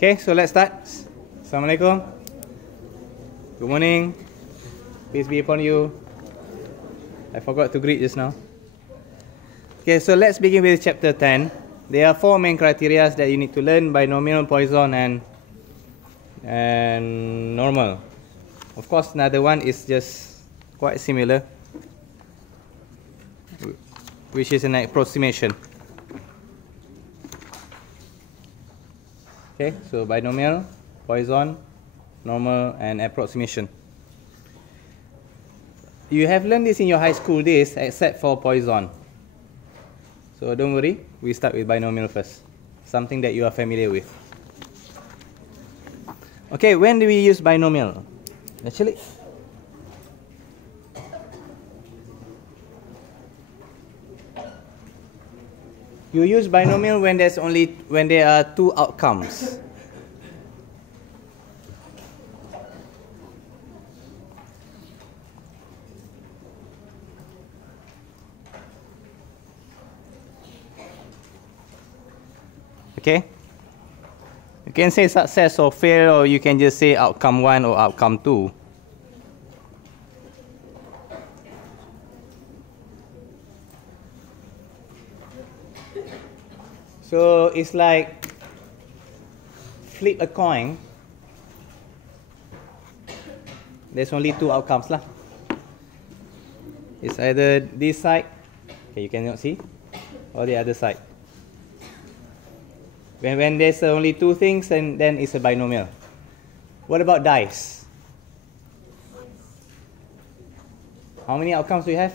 Okay, so let's start. Assalamualaikum. Good morning. Peace be upon you. I forgot to greet just now. Okay, so let's begin with chapter 10. There are 4 main criteria that you need to learn: binomial, Poisson, and normal. Of course, another one is just quite similar, which is an approximation. Okay, so binomial, Poisson, normal, and approximation. You have learned this in your high school days, except for Poisson. So don't worry, we start with binomial first, something that you are familiar with. Okay, when do we use binomial? Actually, you use binomial when there are 2 outcomes. Okay? You can say success or fail, or you can just say outcome 1 or outcome 2. So it's like flip a coin. There's only 2 outcomes lah. It's either this side, okay, you cannot see, or the other side. When there's only 2 things, then it's a binomial. What about dice? How many outcomes do you have?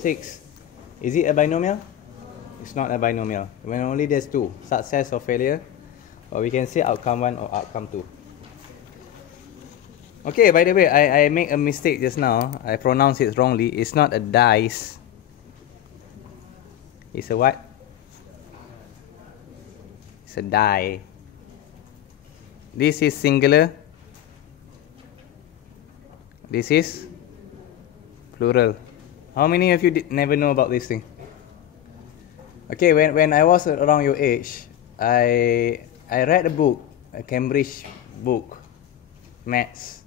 6. Is it a binomial? It's not a binomial. When only there's 2, success or failure, or we can say outcome 1 or outcome 2. Okay, by the way, I made a mistake just now. I pronounced it wrongly. It's not a dice. It's a what? It's a die. This is singular. This is plural. How many of you never know about this thing? Okay, when I was around your age, I read a book, a Cambridge book, maths,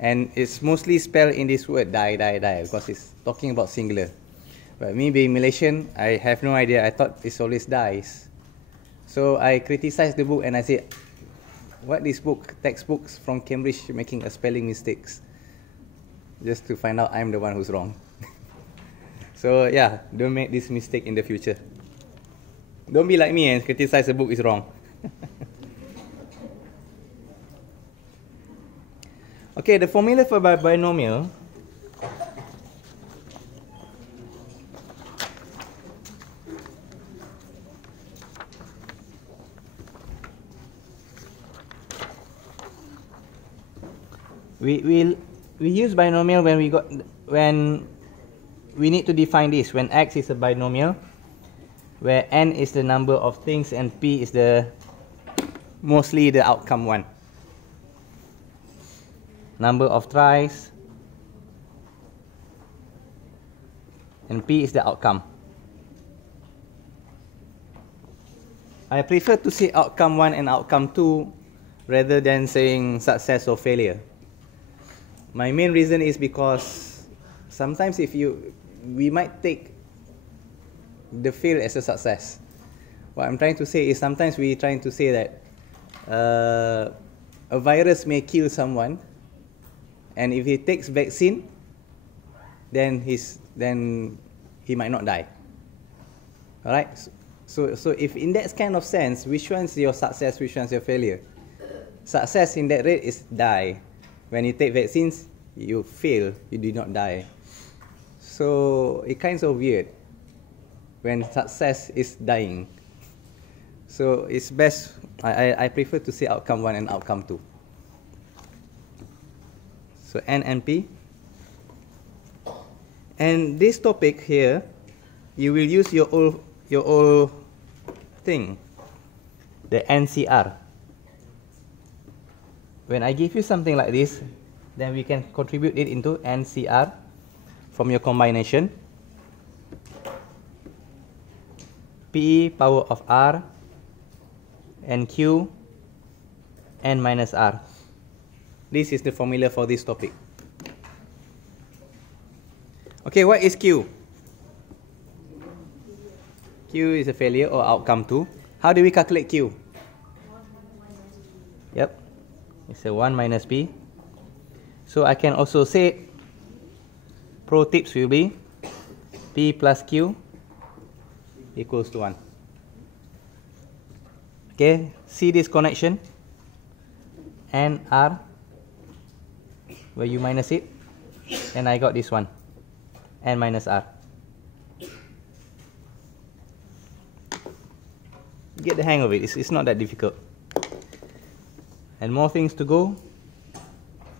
and it's mostly spelled in this word die, because it's talking about singular. But me being Malaysian, I have no idea. I thought it's always dies. So I criticized the book and I said, what this book, textbooks from Cambridge making a spelling mistakes, just to find out I'm the one who's wrong. So yeah, don't make this mistake in the future. Don't be like me and criticize the book is wrong. Okay, the formula for binomial. We use binomial when we need to define this, when x is a binomial, where n is the number of things and p is mostly the outcome 1. Number of tries, and p is the outcome. I prefer to say outcome 1 and outcome 2 rather than saying success or failure. My main reason is because sometimes we might take the fail as a success. What I'm trying to say is sometimes we're trying to say that a virus may kill someone, and if he takes vaccine, then he might not die. All right. So if in that kind of sense, which one's your success, which one's your failure? Success in that rate is die. When you take vaccines, you fail, you do not die. So it's kind of weird when success is dying. So it's best, I prefer to say outcome 1 and outcome 2. So N and P. And this topic here, you will use your old thing, the NCR. When I give you something like this, then we can contribute it into NCR from your combination. P power of R and Q n minus r. This is the formula for this topic. Okay, what is Q? Q is a failure or outcome 2. How do we calculate Q? Yep, it's a 1 minus P. So I can also say pro tips will be P plus Q equals to 1. Okay, see this connection, N R, where you minus it, and I got this one, N minus R. Get the hang of it, it's not that difficult. And more things to go.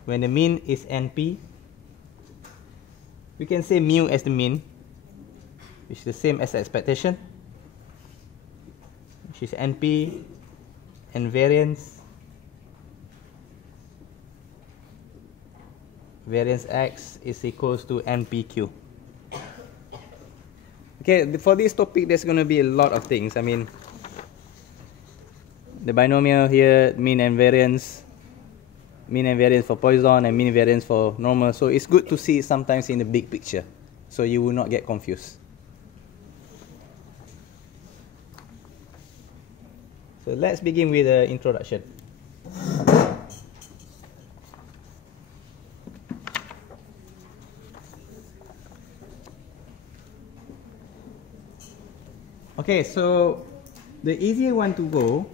When the mean is NP, we can say mu as the mean, which is the same as the expectation, which is NP, and variance X is equals to NPQ. Okay, for this topic there's going to be a lot of things. I mean, the binomial here, mean and variance for Poisson and mean variance for normal. So it's good to see sometimes in the big picture, so you will not get confused. So let's begin with the introduction. Okay, so the easier one to go,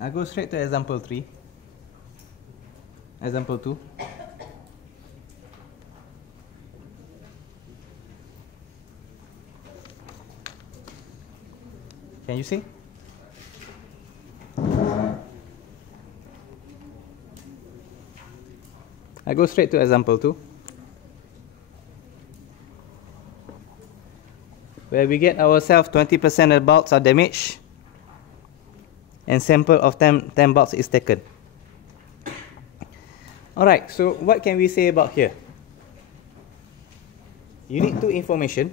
I go straight to example 3. Example 2. Can you see? I go straight to example 2, where we get ourselves 20% of bulbs are damaged and sample of 10 bulbs is taken. Alright, so what can we say about here? You need two information.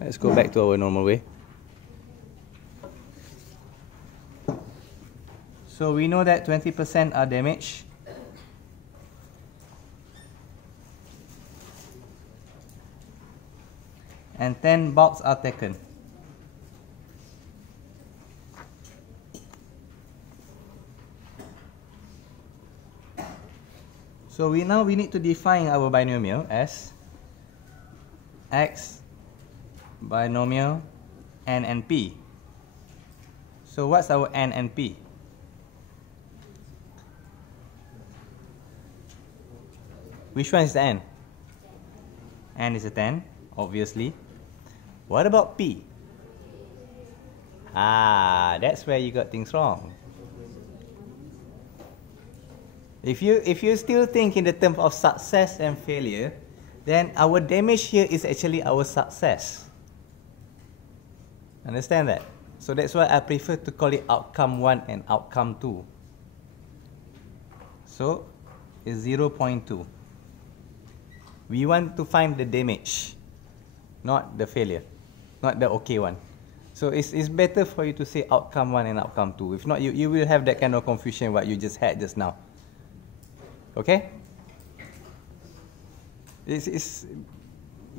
Let's go back to our normal way. So we know that 20% are damaged. And 10 bulbs are taken. So we need to define our binomial as X binomial N and P. So what's our N and P? Which one is the N? N is a 10, obviously. What about P? That's where you got things wrong. If you still think in the terms of success and failure, then our damage here is actually our success. Understand that? So that's why I prefer to call it outcome 1 and outcome 2. So it's 0.2. We want to find the damage, not the failure, not the okay one. So it's better for you to say outcome 1 and outcome 2. If not, you will have that kind of confusion what you just had just now. Okay?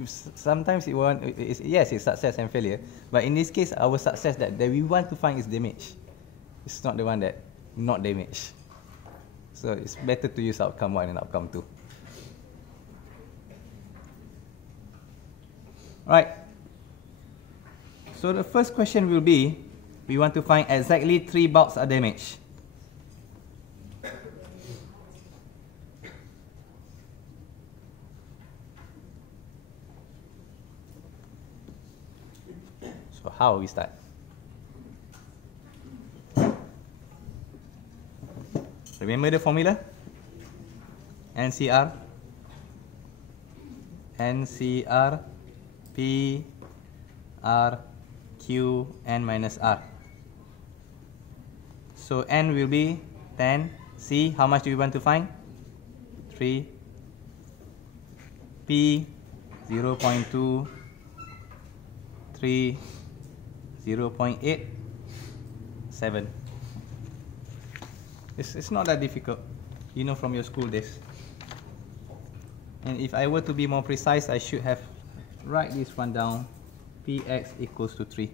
Sometimes yes, it's success and failure, but in this case, our success that we want to find is damage. It's not the one that not damage. So it's better to use outcome 1 and outcome 2. Right. So the first question will be, we want to find exactly 3 bulbs are damaged. So how we start? Remember the formula? NCR P R Q N minus R. So N will be 10. C, how much do we want to find? 3. P 0.2. 3, 0.8, 7. It's not that difficult, you know, from your school days. And if I were to be more precise, I should have write this one down, px equals to 3,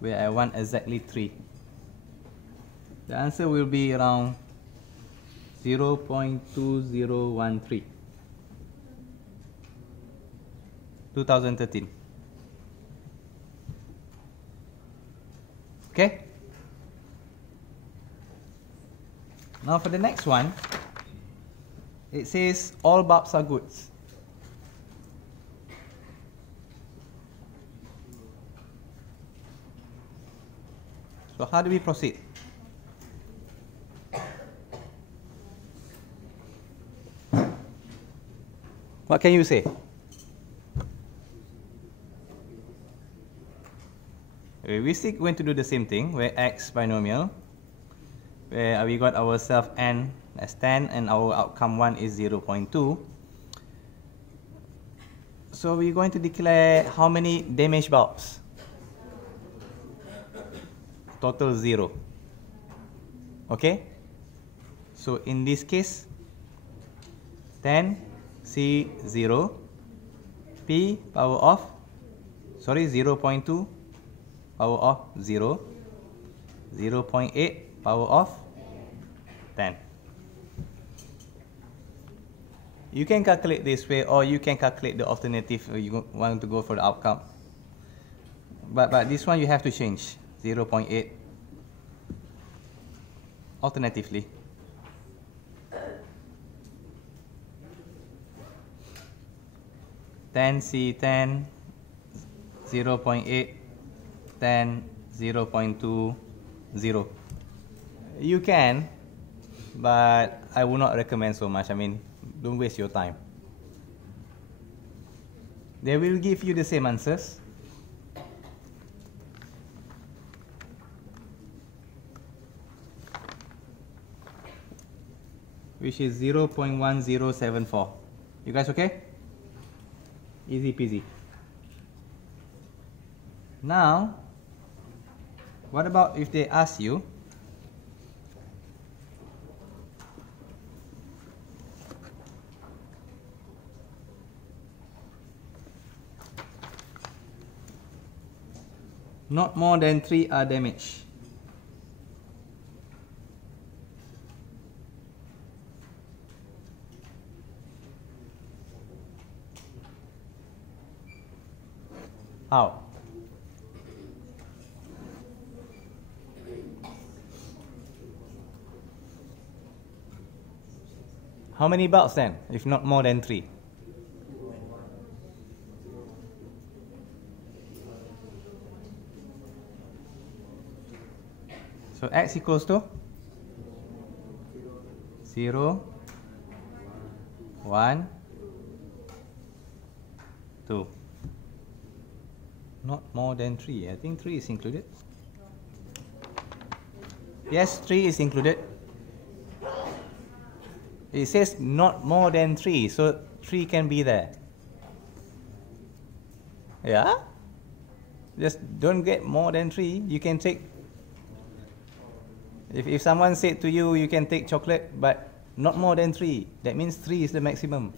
where I want exactly 3. The answer will be around 0.2013. 2013. Okay? Now for the next one, it says all bulbs are goods. So how do we proceed? What can you say? We're still going to do the same thing, where x binomial, where we got ourselves n as 10 and our outcome 1 is 0.2. So we're going to declare how many damaged bulbs? Total 0. Okay? So in this case, 10 C0 P power of 0.2 power of 0, 0.8 power of 10. You can calculate this way, or you can calculate the alternative if you want to go for the outcome. But this one you have to change 0.8 alternatively. C10 0.8 10 0.2 0. You can, but I would not recommend so much. I mean, don't waste your time. They will give you the same answers. Which is 0.1074. You guys okay? Easy peasy. Now, what about if they ask you not more than 3 are damaged? How? How many bulbs then, if not more than 3? So x equals to 0, 1, 2. Not more than 3. I think 3 is included. Yes, 3 is included. It says not more than 3, so 3 can be there. Yeah? Just don't get more than 3. You can take, if someone said to you, you can take chocolate, but not more than 3. That means 3 is the maximum.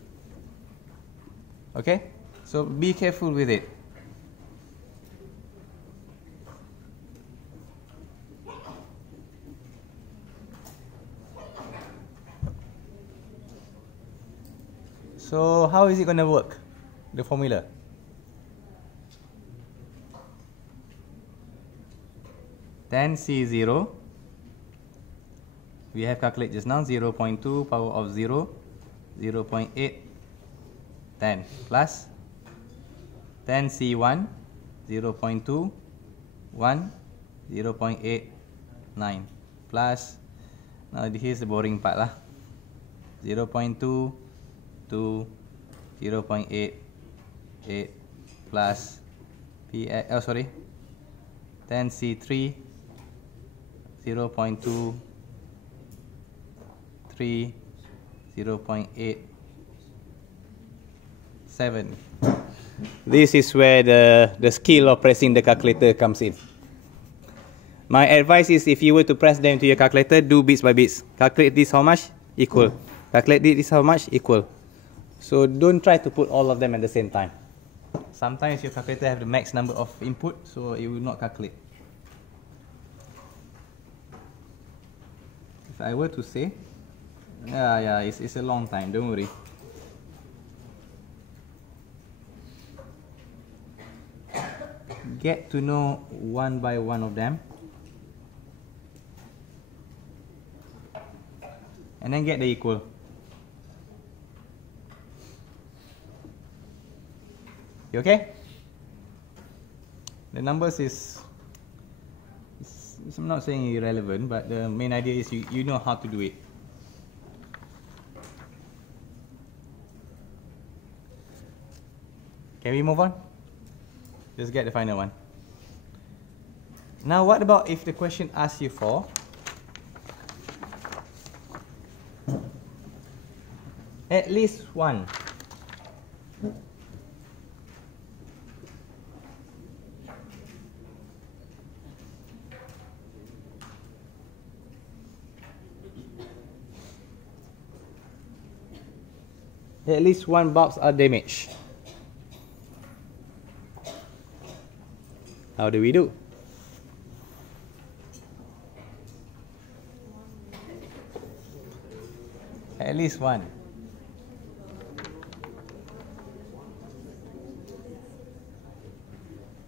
Okay? So be careful with it. So how is it going to work, the formula? Then C0, we have calculated just now, 0.2 power of 0, 0.8, 10 plus 10 C1, 0.2, 1, 0.8, 9 plus, now this is the boring part lah, 0.2, 2, 0.8, 8 plus PX, 10 C3, 0.2, 3, 0.8, 7. This is where the skill of pressing the calculator comes in. My advice is, if you were to press them to your calculator, do bits by bits. Calculate this how much? Equal. Calculate this how much? Equal. So don't try to put all of them at the same time. Sometimes your calculator have the max number of input, so it will not calculate. If I were to say, it's a long time, don't worry. Get to know one by one of them. And then get the equal. You okay? The numbers I'm not saying irrelevant, but the main idea is you know how to do it. Can we move on? Just get the final one. Now what about if the question asks you for at least one? At least one bulbs are damaged. How do we do? At least one.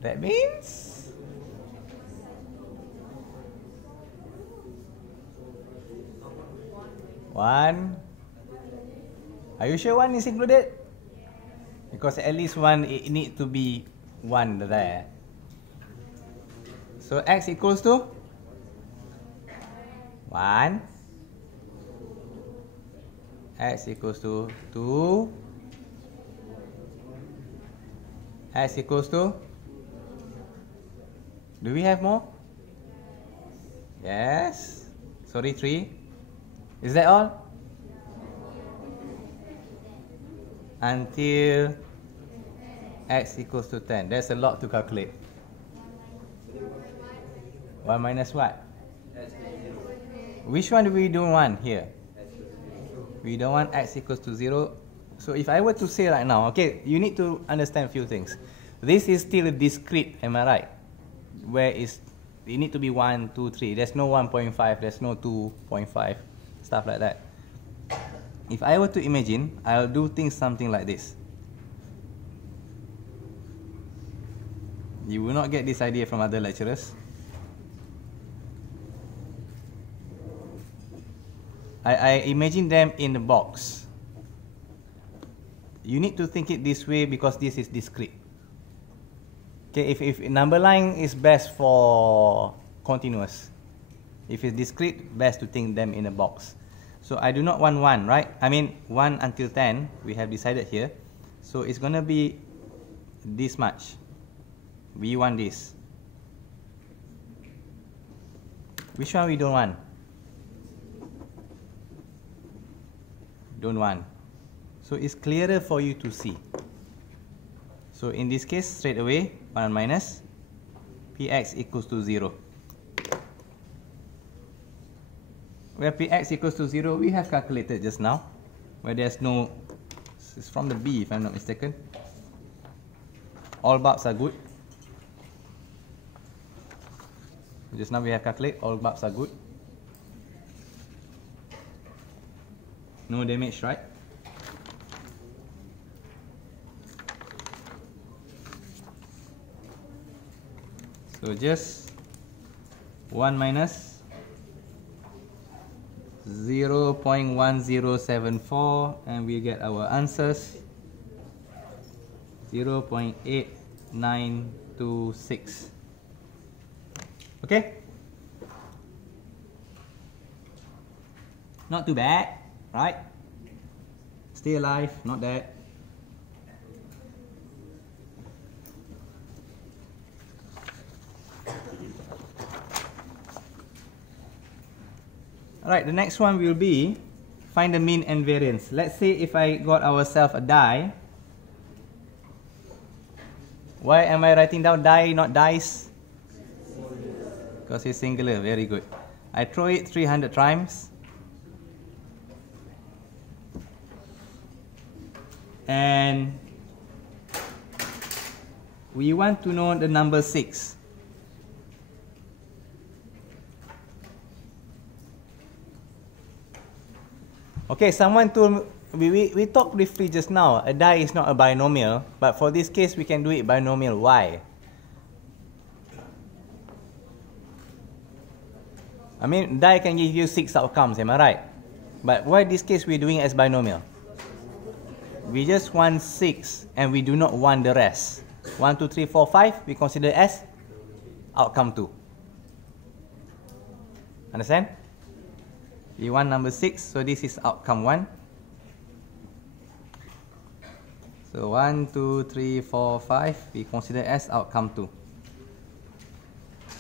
That means one. Are you sure one is included? Because at least one, it need to be one there. So x equals to 1. X equals to 2. X equals to, do we have more? Yes. Sorry, 3. Is that all? Until x equals to 10. That's a lot to calculate. 1 minus what? Which one do we don't want here? We don't want x equals to 0. So if I were to say right now, okay, you need to understand a few things. This is still a discrete, am I right? Where it need to be 1, 2, 3. There's no 1.5, there's no 2.5, stuff like that. If I were to imagine, I'll do things something like this. You will not get this idea from other lecturers. I imagine them in the box. You need to think it this way because this is discrete. Okay, if number line is best for continuous. If it's discrete, best to think them in a box. So I do not want 1, right? I mean 1 until 10, we have decided here. So it's going to be this much. We want this. Which one we don't want? Don't want. So it's clearer for you to see. So in this case, straight away, 1 minus px equals to 0. Where px equals to 0, we have calculated just now. Where there's no, it's from the B if I'm not mistaken. All bulbs are good. Just now we have calculated, all bulbs are good. No damage, right? So just 1 minus 0.1074 and we get our answers 0.8926. Okay? Not too bad, right? Stay alive, not dead. Alright, the next one will be find the mean and variance. Let's say if I got ourselves a die Why am I writing down die, not dice? Because it's singular. Very good. I throw it 300 times. And we want to know the number 6. Okay, someone told me, we talked briefly just now, a die is not a binomial, but for this case we can do it binomial. Why? I mean, die can give you 6 outcomes, am I right? But why this case we're doing it as binomial? We just want 6 and we do not want the rest. 1, 2, 3, 4, 5 we consider as outcome 2. Understand? We want number 6, so this is outcome 1. So 1, 2, 3, 4, 5 we consider as outcome 2.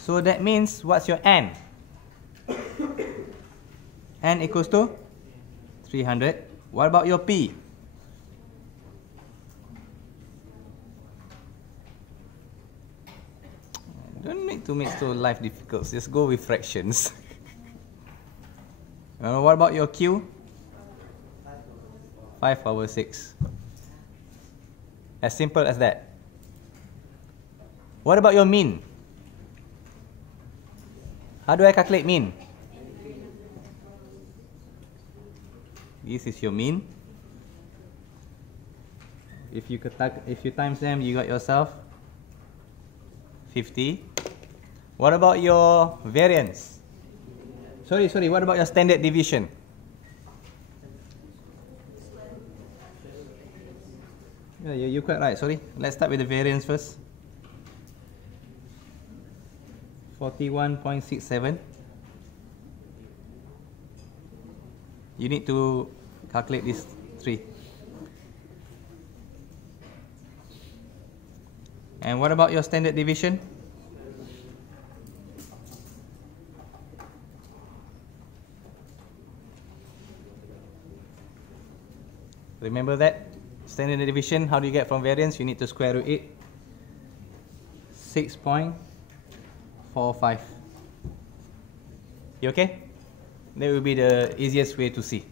So that means what's your n? N equals to 300. What about your p? Don't need to make so life difficult. Just go with fractions. What about your q? 5 over 6. As simple as that. What about your mean? How do I calculate mean? This is your mean. If you times them, you got yourself 50. What about your variance? Sorry, what about your standard deviation? Yeah, you're quite right, sorry. Let's start with the variance first. 41.67. You need to calculate these 3. And what about your standard deviation? Remember that? Standard deviation, how do you get from variance? You need to square root it. 6.45. You okay? That will be the easiest way to see.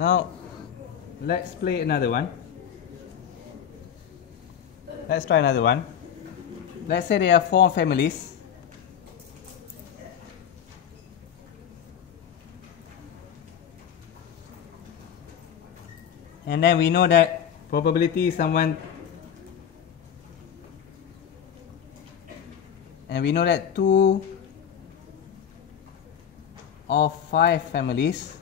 Now, let's play another one. Let's try another one. Let's say there are 4 families. And then we know that probability someone, and we know that 2 of 5 families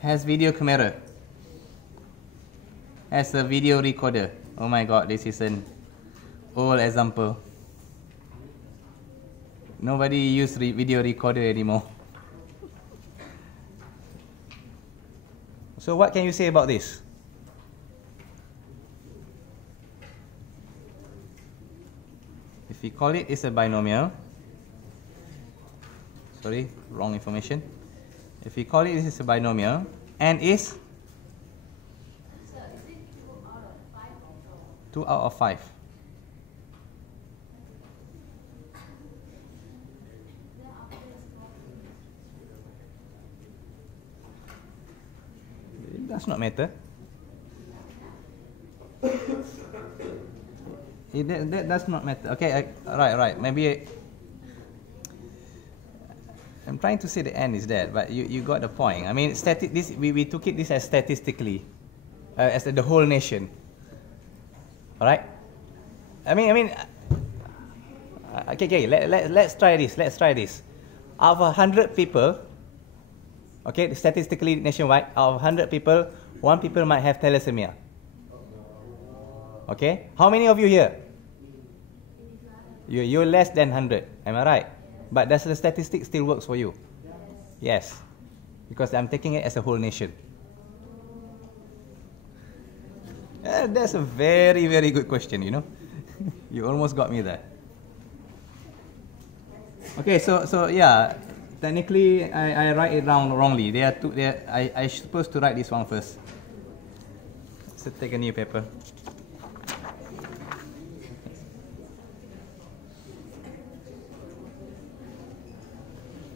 has video camera, has a video recorder. Oh my god, this is an old example. Nobody use video recorder anymore. So what can you say about this? If we call it's a binomial. Sorry, wrong information. If we call this is a binomial, and is 2 out of 5. It does not matter. That does not matter. Okay, right. Maybe I'm I'm trying to say the N is that, but you got the point. I mean, we took this as statistically, as the whole nation. All right. Okay. Let's try this. Out of 100 people, okay, statistically nationwide, out of 100 people, 1 people might have thalassemia. Okay. How many of you here? You're less than 100. Am I right? But does the statistic still works for you? Yes. Because I'm taking it as a whole nation. That's a very, very good question, you know. You almost got me there. Okay, so yeah, technically I write it down wrongly. I supposed to write this one first. So take a new paper.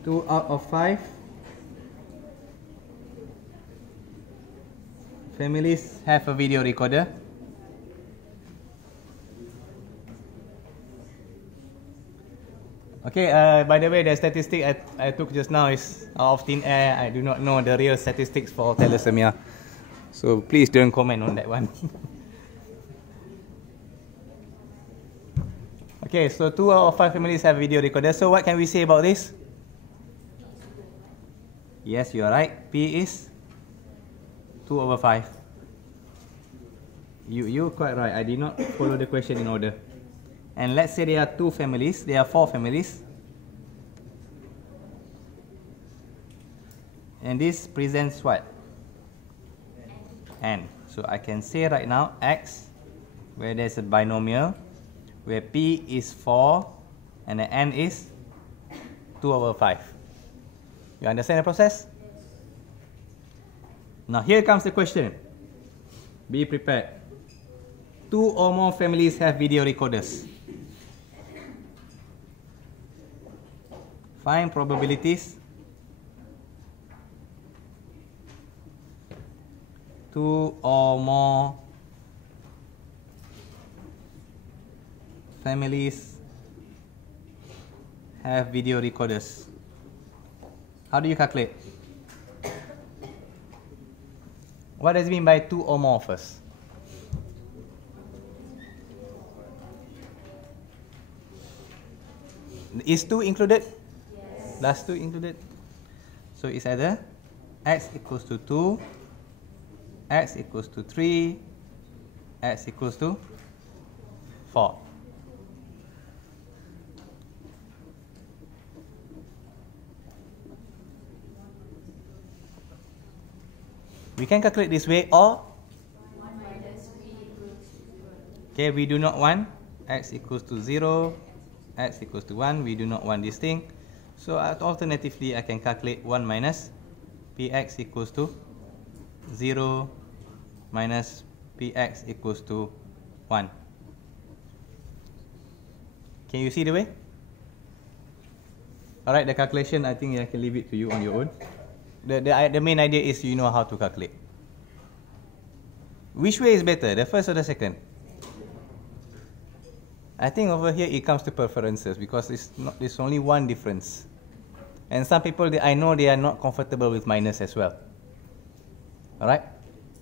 2 out of 5 families have a video recorder. Okay, by the way, the statistic I took just now is out of thin air. I do not know the real statistics for thalassemia. So please don't comment on that one. Okay, so 2 out of 5 families have video recorder. So what can we say about this? Yes, you are right. P is 2 over 5. You're quite right. I did not follow the question in order. And let's say there are 2 families. There are 4 families. And this presents what? N. So I can say right now X, where there's a binomial, where P is 4 and the N is 2 over 5. You understand the process? Now here comes the question. Be prepared. 2 or more families have video recorders. Find probabilities. 2 or more families have video recorders. How do you calculate? What does it mean by 2 or more first? Is 2 included? Yes. Last 2 included? So it's either X equals to 2, X equals to 3, X equals to 4. We can calculate this way, or okay, we do not want X equals to 0, X equals to 1. We do not want this thing. So alternatively, I can calculate 1 minus Px equals to 0 minus Px equals to 1. Can you see the way? Alright, the calculation, I think I can leave it to you on your own. The main idea is you know how to calculate. Which way is better, the first or the second? I think over here it comes to preferences, because there's only one difference. And some people, I know they are not comfortable with minus as well. Alright?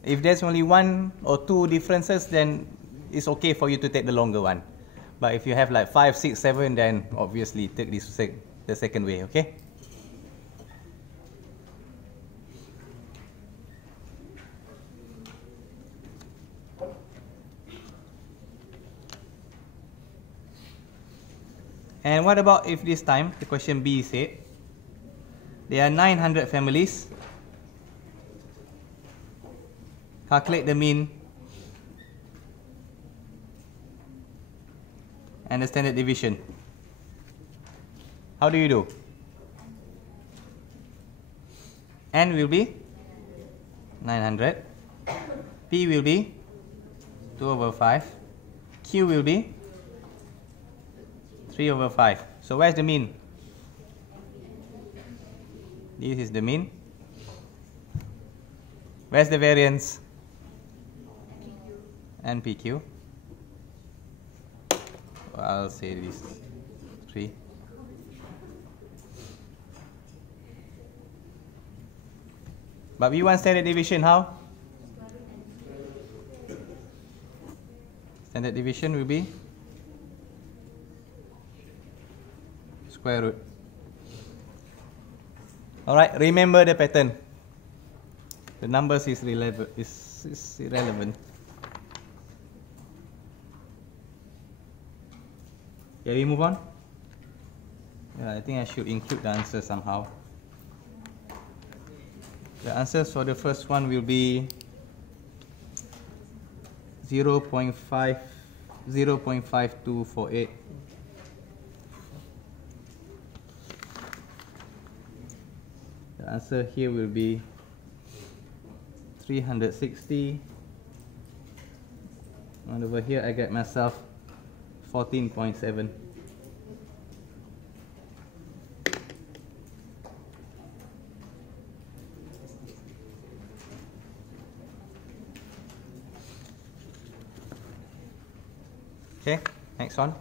If there's only 1 or 2 differences, then it's okay for you to take the longer one. But if you have like 5, 6, 7, then obviously take this the second way, okay? And what about if this time, the question B said, there are 900 families. Calculate the mean and the standard deviation. How do you do? N will be 900. P will be 2 over 5. Q will be 3 over 5. So where's the mean? This is the mean. Where's the variance? NPQ. I'll say this 3. But we want standard deviation, how? Standard deviation will be square root. Alright, remember the pattern. The numbers is irrelevant. Okay, we move on. Yeah, I think I should include the answer somehow. The answers for the first one will be 0.5248. The answer here will be 360. And over here I get myself 14.7. Okay, next one.